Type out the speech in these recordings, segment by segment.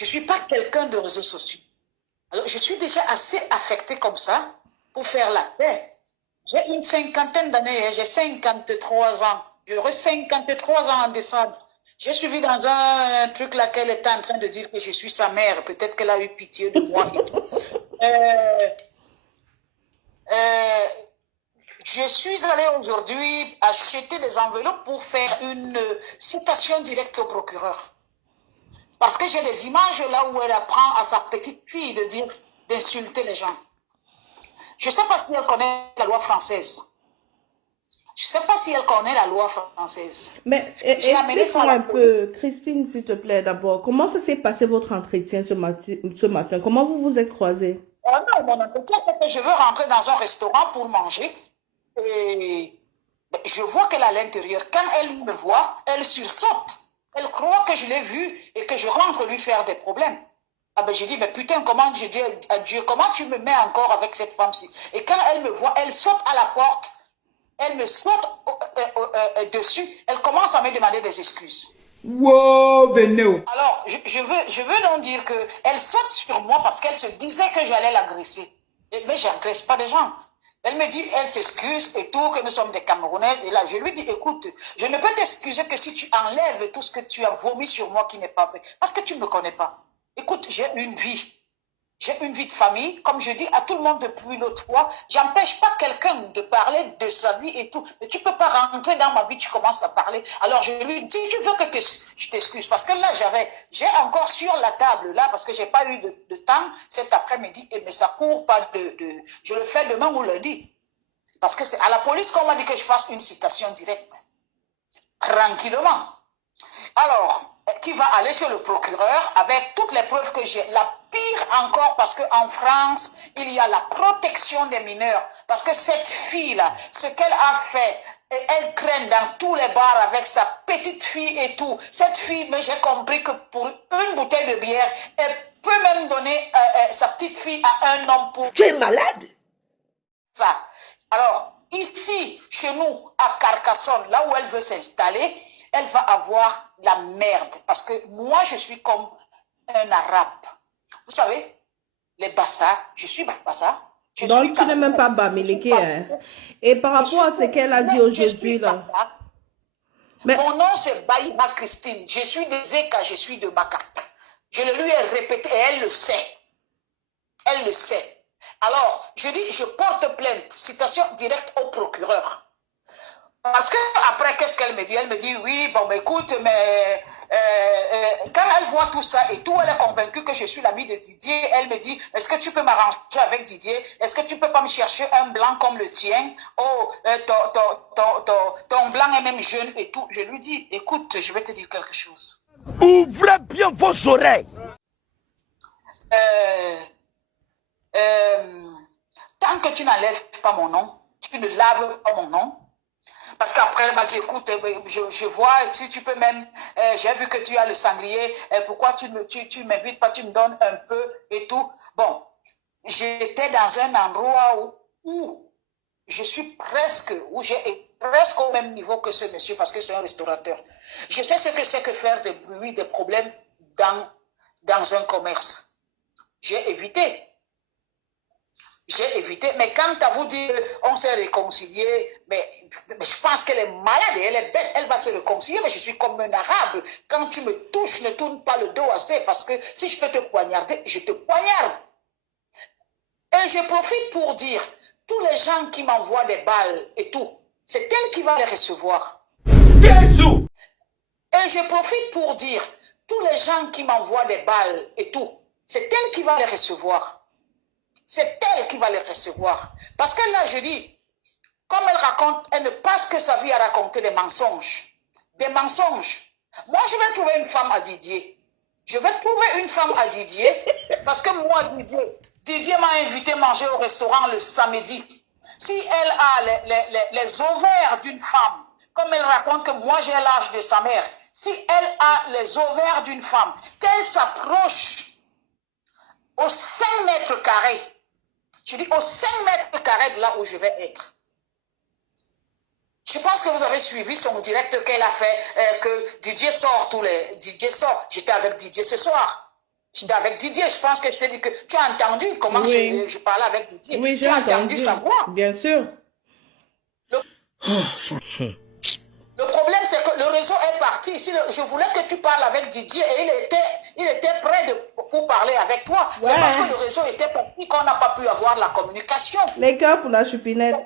Je ne suis pas quelqu'un de réseaux sociaux. Alors, je suis déjà assez affectée comme ça pour faire la paix. J'ai une cinquantaine d'années, j'ai 53 ans. J'aurai 53 ans en décembre. J'ai suivi dans un truc là qu'elle était en train de dire que je suis sa mère. Peut-être qu'elle a eu pitié de moi et tout. Euh, euh, je suis allée aujourd'hui acheter des enveloppes pour faire une citation directe au procureur. Parce que j'ai des images là où elle apprend à sa petite fille de dire, d'insulter les gens. Je ne sais pas si elle connaît la loi française. Je ne sais pas si elle connaît la loi française. Mais J'ai amené ça à explique-moi la un police. peu, Christine, s'il te plaît, d'abord. Comment ça s'est passé votre entretien ce matin? Comment vous vous êtes croisés? Oh non, mon entretien, c'est que je veux rentrer dans un restaurant pour manger. Et je vois qu'elle est à l'intérieur. Quand elle me voit, elle sursaute. Elle croit que je l'ai vue et que je rentre lui faire des problèmes. Ah ben je dis, mais putain, comment je dis à Dieu, comment tu me mets encore avec cette femme-ci? Et quand elle me voit, elle saute à la porte, elle me saute dessus, elle commence à me demander des excuses. Wow, venez. Alors, je veux donc dire qu'elle saute sur moi parce qu'elle se disait que j'allais l'agresser. Mais je n'agresse pas des gens. Elle me dit, elle s'excuse et tout, que nous sommes des Camerounaises. Et là, je lui dis, écoute, je ne peux t'excuser que si tu enlèves tout ce que tu as vomi sur moi qui n'est pas vrai. Parce que tu ne me connais pas. Écoute, j'ai une vie. J'ai une vie de famille, comme je dis à tout le monde depuis l'autre fois, j'empêche pas quelqu'un de parler de sa vie et tout, mais tu peux pas rentrer dans ma vie, tu commences à parler. Alors je lui dis, tu veux que je t'excuse, parce que là j'ai encore sur la table, là, parce que j'ai pas eu de temps cet après-midi, mais ça court pas je le fais demain ou lundi. Parce que c'est à la police qu'on m'a dit que je fasse une citation directe. Tranquillement. Alors, qui va aller chez le procureur avec toutes les preuves que j'ai. La pire encore, parce qu'en France, il y a la protection des mineurs. Parce que cette fille-là, ce qu'elle a fait, elle traîne dans tous les bars avec sa petite fille et tout. Cette fille, mais j'ai compris que pour une bouteille de bière, elle peut même donner sa petite fille à un homme pour... Tu es malade? Ça. Alors, ici, chez nous, à Carcassonne, là où elle veut s'installer, elle va avoir la merde. Parce que moi, je suis comme un arabe. Vous savez, les Bassa, je suis Bassa. Donc, tu n'es même pas Bamileke, hein? Et par rapport à ce qu'elle a dit aujourd'hui, là. Mais... Mon nom, c'est Baïma Christine. Je suis des Eka, je suis de Macaque. Je le lui ai répété et elle le sait. Elle le sait. Alors, je dis, je porte plainte, citation directe au procureur. Parce que après, qu'est-ce qu'elle me dit? Elle me dit, oui, bon, mais écoute, mais quand elle voit tout ça et tout, elle est convaincue que je suis l'amie de Didier. Elle me dit, est-ce que tu peux m'arranger avec Didier? Est-ce que tu peux pas me chercher un blanc comme le tien? Oh, ton blanc est même jeune et tout. Je lui dis, écoute, je vais te dire quelque chose. Ouvrez bien vos oreilles. Tant que tu n'enlèves pas mon nom, tu ne laves pas mon nom. Parce qu'après, elle m'a dit, écoute, je vois, tu peux même, j'ai vu que tu as le sanglier, pourquoi tu m'invites pas, tu me donnes un peu et tout. Bon, j'étais dans un endroit où je suis presque, où j'ai presque au même niveau que ce monsieur, parce que c'est un restaurateur. Je sais ce que c'est que faire des bruits, des problèmes dans un commerce. J'ai évité. J'ai évité, mais quand à vous dire on s'est réconcilié, mais je pense qu'elle est malade et elle est bête, elle va se réconcilier, mais je suis comme un arabe. Quand tu me touches, ne tourne pas le dos assez, parce que si je peux te poignarder, je te poignarde. Et je profite pour dire, tous les gens qui m'envoient des balles et tout, c'est elle qui va les recevoir. Jésus! Et je profite pour dire, tous les gens qui m'envoient des balles et tout, c'est elle qui va les recevoir. C'est elle qui va les recevoir. Parce que là, je dis, comme elle raconte, elle ne passe que sa vie à raconter des mensonges. Des mensonges. Moi, je vais trouver une femme à Didier. Je vais trouver une femme à Didier. Parce que moi, Didier m'a invité à manger au restaurant le samedi. Si elle a les ovaires d'une femme, comme elle raconte que moi, j'ai l'âge de sa mère, si elle a les ovaires d'une femme, qu'elle s'approche aux 5 mètres carrés, je dis aux 5 mètres carrés de là où je vais être. Je pense que vous avez suivi son direct qu'elle a fait, que Didier sort Didier sort. J'étais avec Didier ce soir. J'étais avec Didier, je pense que je t'ai dit que tu as entendu comment Oui. je parlais avec Didier. Oui, Tu j'ai as entendu sa voix. bien sûr. Le problème, c'est que le réseau est parti. Si je voulais que tu parles avec Didier et il était prêt pour parler avec toi. Ouais. C'est parce que le réseau était parti qu'on n'a pas pu avoir la communication. Les cœurs pour la chupinette.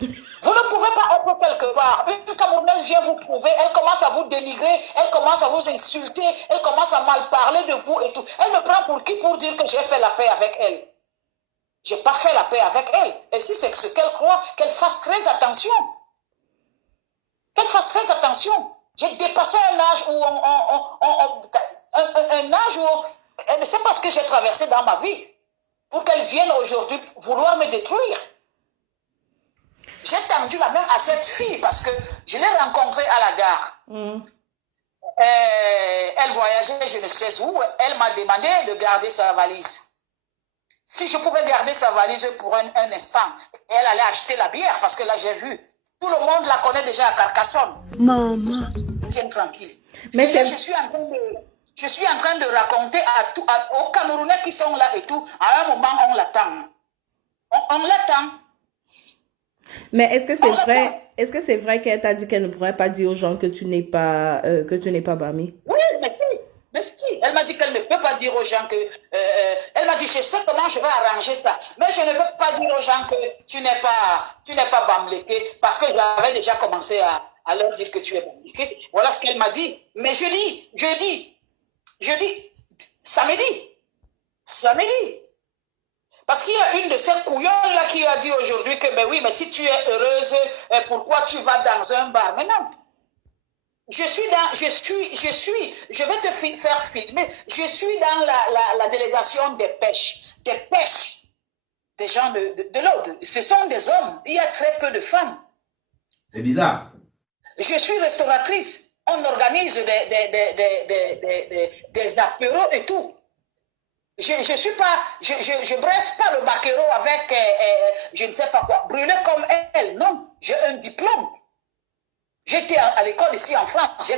Vous ne pouvez pas être quelque part. Une Camerounaise vient vous trouver, elle commence à vous dénigrer, elle commence à vous insulter, elle commence à mal parler de vous et tout. Elle me prend pour qui pour dire que j'ai fait la paix avec elle? Je n'ai pas fait la paix avec elle. Et si c'est ce qu'elle croit, qu'elle fasse très attention. Qu'elle fasse très attention. J'ai dépassé un âge où un âge où elle ne sait pas ce que j'ai traversé dans ma vie pour qu'elle vienne aujourd'hui vouloir me détruire. J'ai tendu la main à cette fille parce que je l'ai rencontrée à la gare. Elle voyageait je ne sais où. Elle m'a demandé de garder sa valise. Si je pouvais garder sa valise pour un instant, elle allait acheter la bière parce que là j'ai vu. Tout le monde la connaît déjà à Carcassonne. Maman. Tiens tranquille. Mais là, je suis en train de raconter aux Camerounais qui sont là et tout. À un moment, on l'attend. On l'attend. Mais est-ce que c'est vrai? Est-ce que c'est vrai qu'elle t'a dit qu'elle ne pourrait pas dire aux gens que tu n'es pas Bami? Oui, mais si. Mais si, elle m'a dit qu'elle ne peut pas dire aux gens que... elle m'a dit, je sais comment je vais arranger ça. Mais je ne peux pas dire aux gens que tu n'es pas Bamléké parce que j'avais déjà commencé à leur dire que tu es Bamléké. Voilà ce qu'elle m'a dit. Mais je dis, samedi. Parce qu'il y a une de ces couillons-là qui a dit aujourd'hui que, ben oui, mais si tu es heureuse, pourquoi tu vas dans un bar? Mais non. Je vais te faire filmer. Je suis dans la délégation des pêches des gens de l'autre. Ce sont des hommes. Il y a très peu de femmes. C'est bizarre. Je suis restauratrice. On organise des apéros et tout. Je brasse pas le maquereau avec, je ne sais pas quoi, brûlé comme elle. Non, j'ai un diplôme. J'étais à l'école ici en France,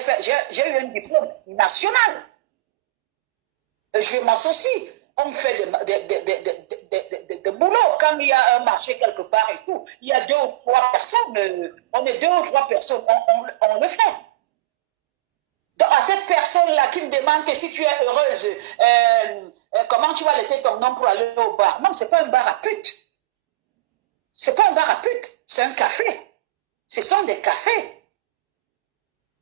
j'ai eu un diplôme national. Je m'associe, on fait des boulots quand il y a un marché quelque part et tout. Il y a 2 ou 3 personnes, on est 2 ou 3 personnes, on le fait. Donc à cette personne-là qui me demande que si tu es heureuse, comment tu vas laisser ton nom pour aller au bar? Non, c'est pas un bar à pute. C'est pas un bar à pute, c'est un café. Ce sont des cafés.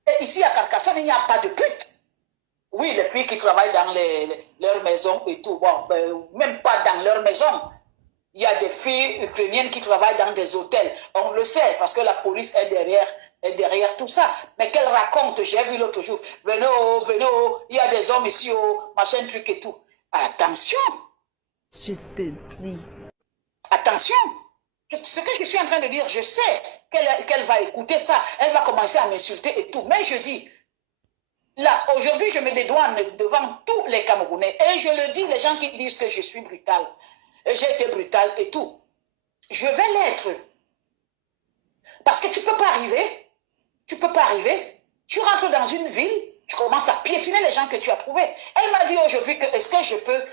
Et ici à Carcassonne, il n'y a pas de pute. Oui, les filles qui travaillent dans leurs maisons et tout, bon, même pas dans leur maison. Il y a des filles ukrainiennes qui travaillent dans des hôtels. On le sait parce que la police est derrière tout ça. Mais qu'elle raconte, j'ai vu l'autre jour, venez, il y a des hommes ici, machin truc et tout. Attention. Je te dis. Attention. Ce que je suis en train de dire, je sais qu'elle va écouter ça. Elle va commencer à m'insulter et tout. Mais je dis, là, aujourd'hui, je me dédouane devant tous les Camerounais. Et je le dis, les gens qui disent que je suis brutale. J'ai été brutale et tout. Je vais l'être. Parce que tu ne peux pas arriver. Tu rentres dans une ville, tu commences à piétiner les gens que tu as trouvés. Elle m'a dit aujourd'hui que est-ce que je peux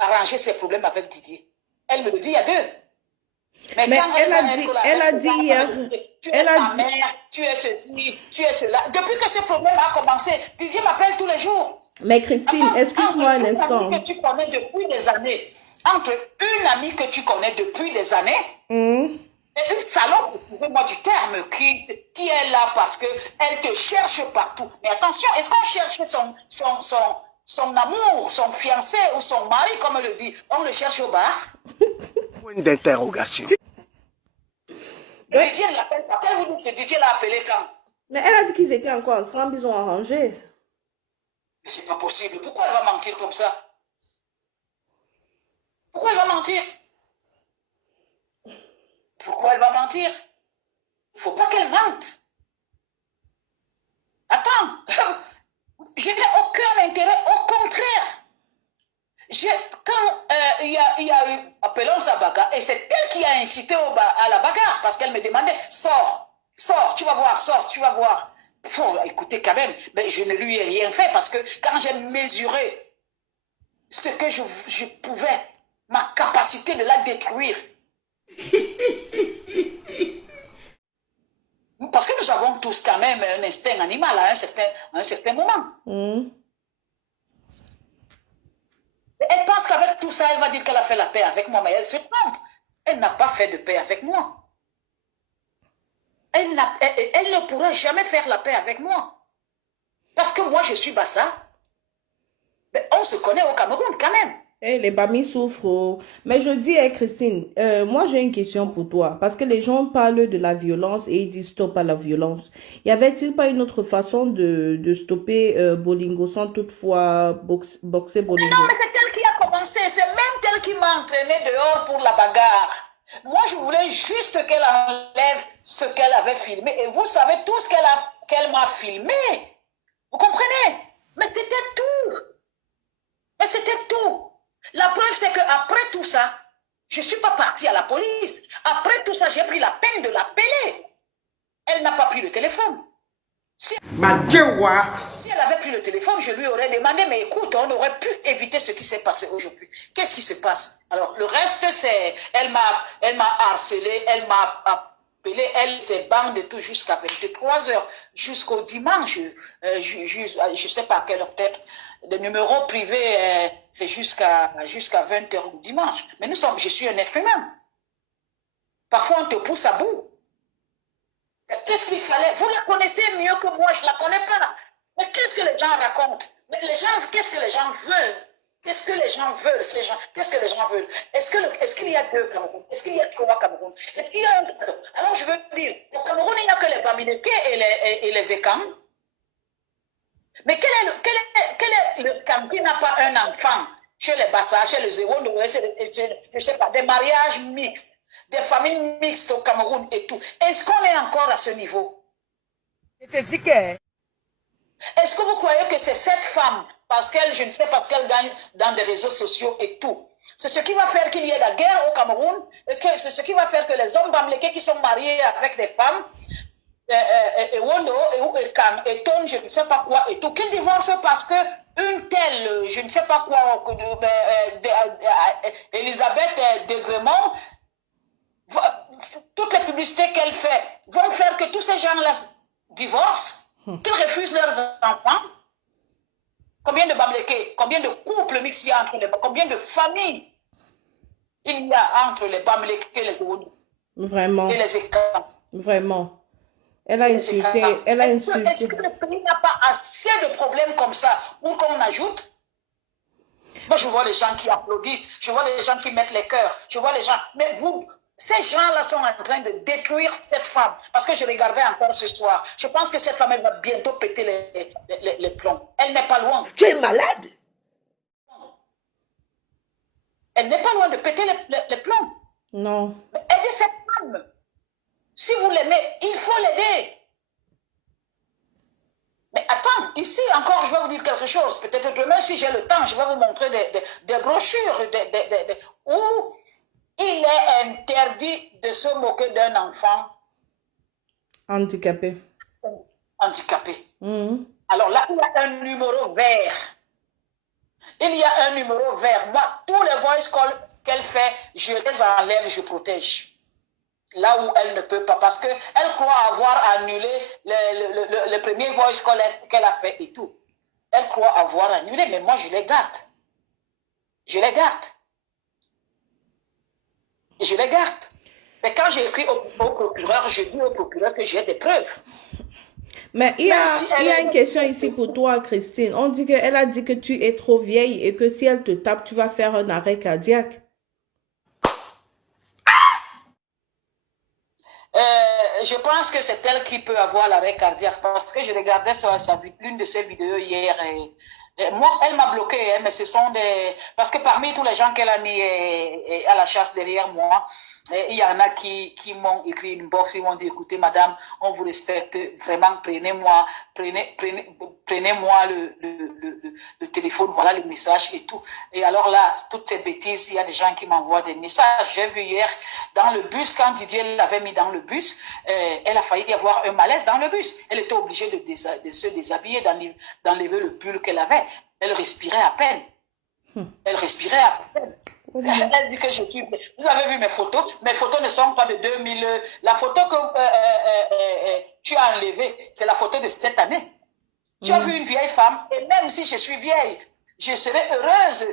arranger ces problèmes avec Didier? Elle me le dit, il y a 2. Mais quand elle a dit hier, tu es ta mère, tu es ceci, tu es cela. Depuis que ce problème a commencé, Didier m'appelle tous les jours. Mais Christine, excuse-moi un instant. Que tu connais depuis des années, entre une amie que tu connais depuis des années, et une salope, excusez-moi du terme, qui est là parce qu'elle te cherche partout. Mais attention, est-ce qu'on cherche son amour, son fiancé ou son mari, comme elle le dit, on le cherche au bar? Point d'interrogation. Didier ne l'appelle pas. Quel vous dit que Didier l'a appelé quand? Mais elle a dit qu'ils étaient encore ensemble, ils ont arrangé. Mais c'est pas possible. Pourquoi elle va mentir comme ça? Pourquoi elle va mentir? Il ne faut pas qu'elle mente. Attends, je n'ai aucun intérêt, au contraire. Quand il y a eu, appelons ça bagarre, et c'est elle qui a incité à la bagarre, parce qu'elle me demandait, sors, tu vas voir. Faut écouter quand même, mais je ne lui ai rien fait, parce que quand j'ai mesuré ce que je pouvais, ma capacité de la détruire. Parce que nous avons tous quand même un instinct animal à un certain moment. Elle pense qu'avec tout ça, elle va dire qu'elle a fait la paix avec moi, mais elle se trompe. Elle n'a pas fait de paix avec moi. Elle ne pourra jamais faire la paix avec moi. Parce que moi, je suis Bassa. Mais on se connaît au Cameroun quand même. Eh, les Bamis souffrent. Oh. Mais je dis, Christine, moi j'ai une question pour toi. Parce que les gens parlent de la violence et ils disent stop à la violence. Y avait-il pas une autre façon de stopper Bolingo sans toutefois boxer Bolingo? Non, mais c'est elle qui a commencé. C'est même elle qui m'a entraîné dehors pour la bagarre. Moi, je voulais juste qu'elle enlève ce qu'elle avait filmé. Et vous savez tout ce qu'elle m'a filmé. Vous comprenez? Mais c'était tout. Mais c'était tout. La preuve, c'est qu'après tout ça, je ne suis pas partie à la police. Après tout ça, j'ai pris la peine de l'appeler. Elle n'a pas pris le téléphone. Si elle avait pris le téléphone, je lui aurais demandé, mais écoute, on aurait pu éviter ce qui s'est passé aujourd'hui. Qu'est-ce qui se passe? Alors, le reste, c'est, elle m'a harcelé, elle m'a appelé, elle s'est bandée de tout jusqu'à 23 heures, jusqu'au dimanche, je sais pas à quelle heure peut-être. Le numéro privé, c'est jusqu'à 20 heures le dimanche. Mais je suis un être humain. Parfois, on te pousse à bout. Qu'est-ce qu'il fallait? Vous la connaissez mieux que moi, je ne la connais pas. Mais qu'est-ce que les gens racontent? Mais les gens, qu'est-ce que les gens veulent? Qu'est-ce que les gens veulent, ces gens? Qu'est-ce que les gens veulent? Est-ce qu'il y a 2 Cameroun? Est-ce qu'il y a 3 Cameroun? Est-ce qu'il y a un Cameroun? Alors je veux dire, au Cameroun, il n'y a que les Bamileke et les Ekam. Mais quel est le Cam qui n'a pas un enfant chez les Bassa, chez les Ewondo, je ne sais pas, des mariages mixtes? Des familles mixtes au Cameroun et tout. Est-ce qu'on est encore à ce niveau? Je te dis que... Est-ce que vous croyez que c'est cette femme, parce qu'elle gagne dans des réseaux sociaux et tout, c'est ce qui va faire qu'il y ait la guerre au Cameroun, et que c'est ce qui va faire que les hommes bamlékés qui sont mariés avec des femmes, et Wondo, et Kam, et Ton, je ne sais pas quoi, et tout, qu'ils divorcent parce que une telle, je ne sais pas quoi, Elisabeth de Gremont, toutes les publicités qu'elle fait vont faire que tous ces gens-là divorcent, qu'ils refusent leurs enfants. Combien de Bamlékés, combien de couples mixtes il y a entre les combien de familles il y a entre les Bamlékés et les Ewodo? Vraiment. Et les Ekam. Vraiment. Elle a insulté. Est-ce que le pays n'a pas assez de problèmes comme ça pour qu'on ajoute? Moi, je vois les gens qui applaudissent, je vois les gens qui mettent les cœurs, je vois les gens. Mais vous, ces gens-là sont en train de détruire cette femme. Parce que je regardais encore ce soir. Je pense que cette femme, elle va bientôt péter les plombs. Elle n'est pas loin. Tu es malade? Elle n'est pas loin de péter les plombs. Non. Mais aidez cette femme. Si vous l'aimez, il faut l'aider. Mais attends, ici encore, je vais vous dire quelque chose. Peut-être demain, si j'ai le temps, je vais vous montrer des brochures où il est interdit de se moquer d'un enfant Handicapé. handicapé. Alors là, il y a un numéro vert. Il y a un numéro vert. Moi, tous les voice calls qu'elle fait, je les enlève, je protège. Là où elle ne peut pas, parce qu'elle croit avoir annulé le premier voice call qu'elle a fait et tout. Elle croit avoir annulé, mais moi, je les garde. Je les garde. Je les garde. Mais quand j'ai écrit au procureur, je dis au procureur que j'ai des preuves. Mais il y a une question ici pour toi, Christine. On dit qu'elle a dit que tu es trop vieille et que si elle te tape, tu vas faire un arrêt cardiaque. Je pense que c'est elle qui peut avoir l'arrêt cardiaque parce que je regardais sur l'une de ses vidéos hier et moi, elle m'a bloqué, hein, mais ce sont des... Parce que parmi tous les gens qu'elle a mis à la chasse derrière moi, il y en a qui m'ont écrit une bof, ils m'ont dit, écoutez, madame, on vous respecte, vraiment, prenez-moi le téléphone, voilà le message et tout. Et alors là, toutes ces bêtises, il y a des gens qui m'envoient des messages. J'ai vu hier, dans le bus, quand Didier l'avait mis dans le bus, elle a failli y avoir un malaise dans le bus. Elle était obligée de se déshabiller, d'enlever le pull qu'elle avait. Elle respirait à peine. Elle respirait à peine. Elle dit que je suis... Vous avez vu mes photos? Mes photos ne sont pas de 2000... La photo que tu as enlevée, c'est la photo de cette année. Tu as vu une vieille femme, et même si je suis vieille, je serais heureuse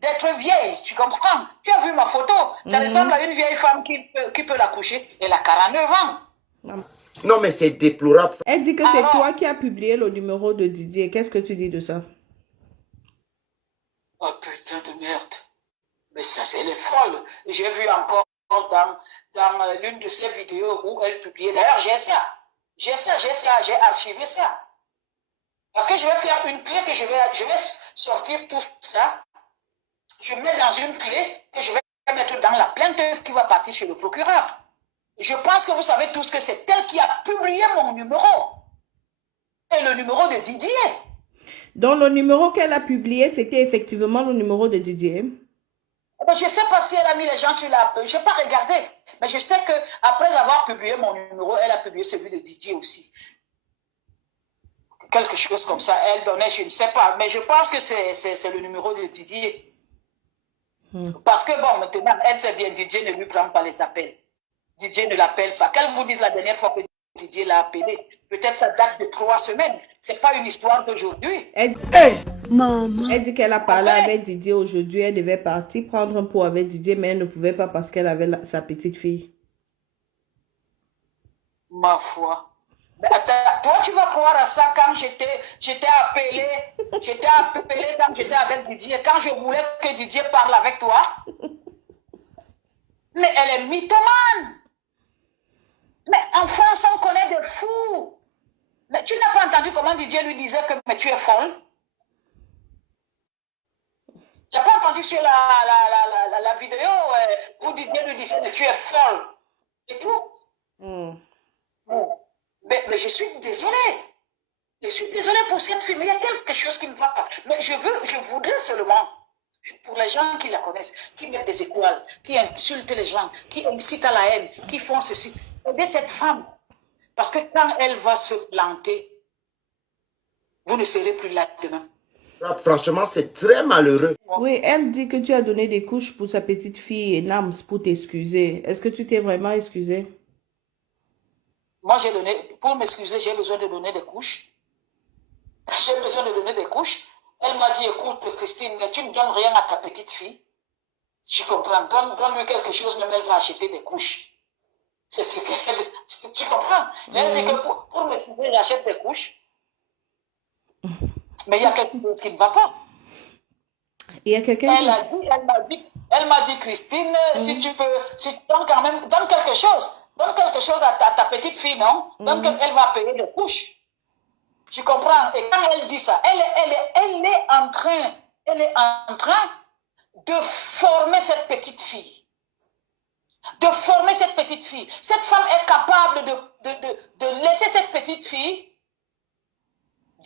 d'être vieille, tu comprends? Tu as vu ma photo? Ça ressemble à une vieille femme qui peut l'accoucher. Elle a 49 ans. Non, mais c'est déplorable. Elle dit que c'est toi qui as publié le numéro de Didier. Qu'est-ce que tu dis de ça? Oh putain de merde. Mais ça, c'est les folles. J'ai vu encore dans l'une de ces vidéos où elle publiait. D'ailleurs, j'ai archivé ça. Parce que je vais faire une clé que je vais sortir tout ça. Je mets dans une clé que je vais mettre dans la plainte qui va partir chez le procureur. Je pense que vous savez tous que c'est elle qui a publié mon numéro. Et le numéro de Didier. Donc, le numéro qu'elle a publié, c'était effectivement le numéro de Didier. Je ne sais pas si elle a mis les gens sur la... Je n'ai pas regardé. Mais je sais qu'après avoir publié mon numéro, elle a publié celui de Didier aussi. Quelque chose comme ça. Elle donnait, je ne sais pas. Mais je pense que c'est le numéro de Didier. Parce que, bon, maintenant, elle sait bien, Didier ne lui prend pas les appels. Didier ne l'appelle pas. Qu'elle vous dise la dernière fois que Didier l'a appelé, peut-être ça date de 3 semaines. Ce n'est pas une histoire d'aujourd'hui. Elle dit qu'elle a parlé avec Didier aujourd'hui. Elle devait partir prendre un pot avec Didier, mais elle ne pouvait pas parce qu'elle avait sa petite fille. Ma foi. Mais attends, toi, tu vas croire à ça quand j'étais appelé quand j'étais avec Didier, quand je voulais que Didier parle avec toi. Mais elle est mythomane. Mais en France, on connaît des fous. Mais tu n'as pas entendu comment Didier lui disait que mais tu es folle? Tu n'as pas entendu sur la vidéo où Didier lui disait que tu es folle et tout? Mais je suis désolée. Je suis désolée pour cette fille, mais il y a quelque chose qui ne va pas. Mais je voudrais seulement, pour les gens qui la connaissent, qui mettent des étoiles, qui insultent les gens, qui incitent à la haine, qui font ceci, aider cette femme. Parce que quand elle va se planter, vous ne serez plus là demain. Franchement, c'est très malheureux. Oui, elle dit que tu as donné des couches pour sa petite fille et Nams pour t'excuser. Est-ce que tu t'es vraiment excusé? Moi, pour m'excuser, j'ai besoin de donner des couches. J'ai besoin de donner des couches. Elle m'a dit, écoute, Christine, tu ne donnes rien à ta petite fille. Je comprends. Donne-lui quelque chose, même elle va acheter des couches. C'est ce qu'elle... Tu comprends? Elle dit que pour m'excuser, j'achète des couches. Mais il y a quelque chose qui ne va pas. Il y a quelqu'un Elle m'a dit, Christine, si tu peux, si tu donnes quand même, donne quelque chose. Donne quelque chose à ta petite fille, non? Donc, elle va payer des couches. Tu comprends? Et quand elle dit ça, elle est en train de former cette petite fille. De former cette petite fille. Cette femme est capable de laisser cette petite fille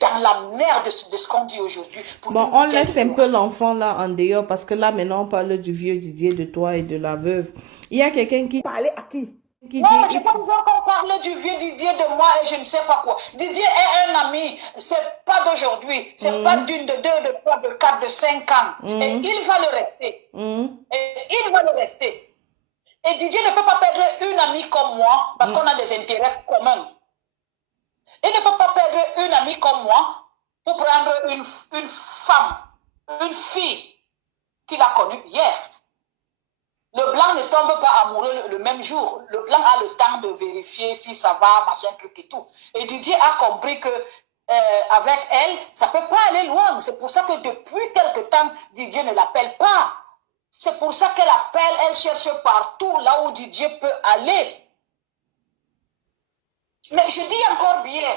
dans la merde de ce qu'on dit aujourd'hui. Bon, on laisse un peu l'enfant là en dehors parce que là, maintenant, on parle du vieux Didier, de toi et de la veuve. Il y a quelqu'un qui... Parler à qui? Non, je n'ai pas besoin qu'on parle du vieux Didier de moi et je ne sais pas quoi. Didier est un ami, c'est pas d'aujourd'hui, c'est pas d'une, de deux, de trois, de quatre, de 5 ans. Et il va le rester. Et il va le rester. Et Didier ne peut pas perdre une amie comme moi parce qu'on a des intérêts communs. Il ne peut pas perdre une amie comme moi pour prendre une femme, une fille qu'il a connue hier. Le blanc ne tombe pas amoureux le même jour. Le blanc a le temps de vérifier si ça va, machin, truc et tout. Et Didier a compris que avec elle, ça ne peut pas aller loin. C'est pour ça que depuis quelque temps, Didier ne l'appelle pas. C'est pour ça qu'elle appelle, elle cherche partout là où Didier peut aller. Mais je dis encore bien,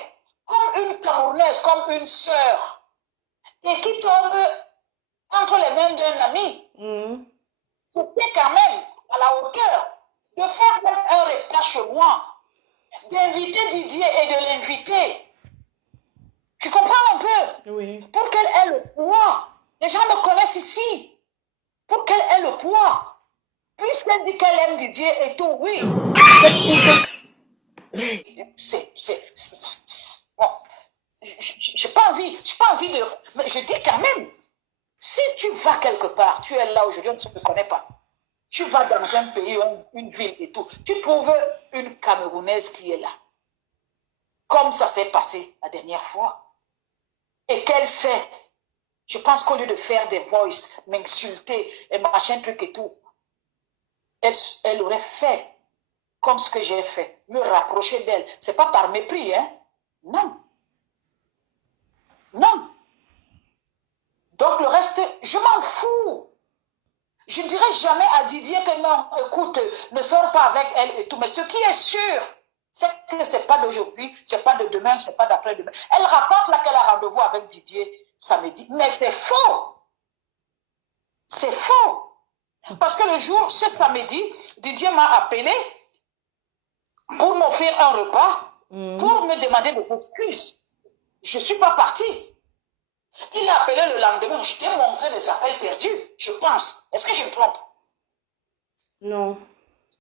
comme une Camerounaise, comme une sœur, et qui tombe entre les mains d'un ami. C'était quand même à la hauteur de faire même un repas chez moi, d'inviter Didier et de l'inviter. Tu comprends un peu? Oui. Pour qu'elle ait le poids. Les gens me connaissent ici. Pour qu'elle ait le poids. Puisqu'elle dit qu'elle aime Didier et tout, oui. Bon. J'ai pas envie de... Mais je dis quand même, Si tu vas quelque part, tu es là aujourd'hui, on ne se connaît pas. Tu vas dans un pays, une ville et tout. Tu trouves une Camerounaise qui est là. Comme ça s'est passé la dernière fois. Et qu'elle sait. Je pense qu'au lieu de faire des voices, m'insulter et machin truc et tout, elle aurait fait comme ce que j'ai fait, me rapprocher d'elle. C'est pas par mépris, hein? Non. Non. Donc le reste, je m'en fous. Je ne dirai jamais à Didier que non, écoute, ne sors pas avec elle et tout. Mais ce qui est sûr, c'est que ce n'est pas d'aujourd'hui, ce n'est pas de demain, ce n'est pas d'après-demain. Elle rapporte là qu'elle a rendez-vous avec Didier samedi. Mais c'est faux. C'est faux. Parce que le jour, ce samedi, Didier m'a appelé pour m'offrir un repas, pour me demander des excuses. Je ne suis pas partie. Il a appelé le lendemain, je t'ai montré les appels perdus, je pense. Est-ce que je me trompe? Non.